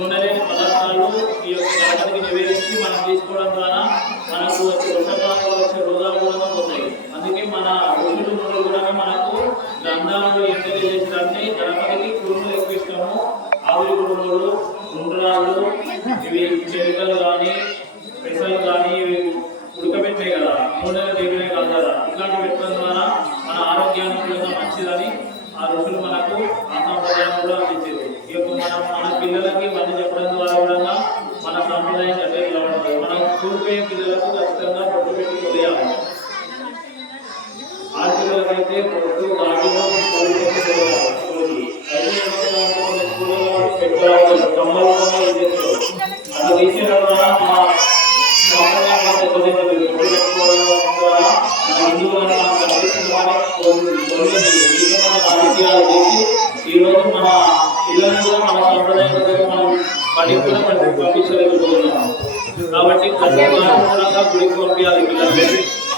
నూనెలేని పదార్థాలు ఈ యొక్క గణపతికి నివేదించి మనం తీసుకోవడం ద్వారా మనకు వచ్చే వర్షకాలంలో వచ్చే రోజాలు కూడా పోతాయి అందుకే మన రోజులు కూడా మనకు గంధాలు ఎంపిక చేసినట్టే గణపతికి కురులు ఎక్కువ ఇష్టము. ఆవులు కురుములు గుండ్రాలు ఇవి చెరుకలు కానీ పెసలు కానీ ఇవి ఉడకబెట్టే కదా నూనెలు దేవునే కాదు కదా. పెట్టడం ద్వారా మన ఆరోగ్యానికి మంచిదని ఆ రోజులు మనకు అతం కూడా అందించారు. చురుకైన పిల్లలకు ఖచ్చితంగా బొట్టు పెట్టుకోవాలి ఆడపిల్లలకైతే బొట్టు నాటిలో అది తీసిన మా మన పిల్లలను కూడా మన సంప్రదాయం మనం పంపించలేదు Ahora está.